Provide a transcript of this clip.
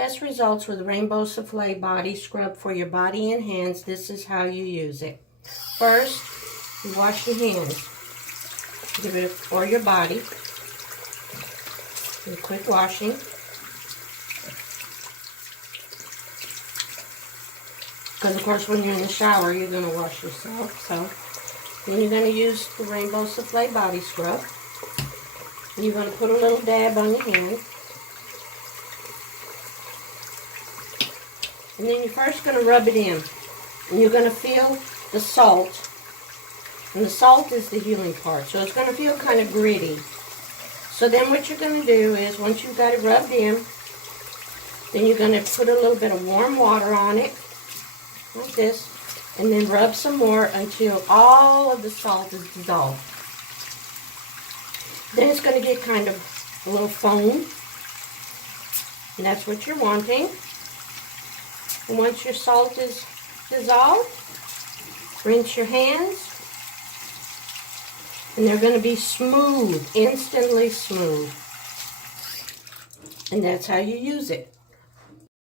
Best results with Rainbow Souffle Body Scrub for your body and hands. This is how you use it. First, you wash your hands. Give it or your body. Do a quick washing. Because of course when you're in the shower you're going to wash yourself. So then you're going to use the Rainbow Souffle Body Scrub. And you're going to put a little dab on your hand. And then you're first going to rub it in. And you're going to feel the salt. And the salt is the healing part. So it's going to feel kind of gritty. So then what you're going to do is, once you've got it rubbed in, then you're going to put a little bit of warm water on it, like this, and then rub some more until all of the salt is dissolved. Then it's going to get kind of a little foam. And that's what you're wanting. And once your salt is dissolved, rinse your hands. And they're going to be smooth, instantly smooth. And that's how you use it.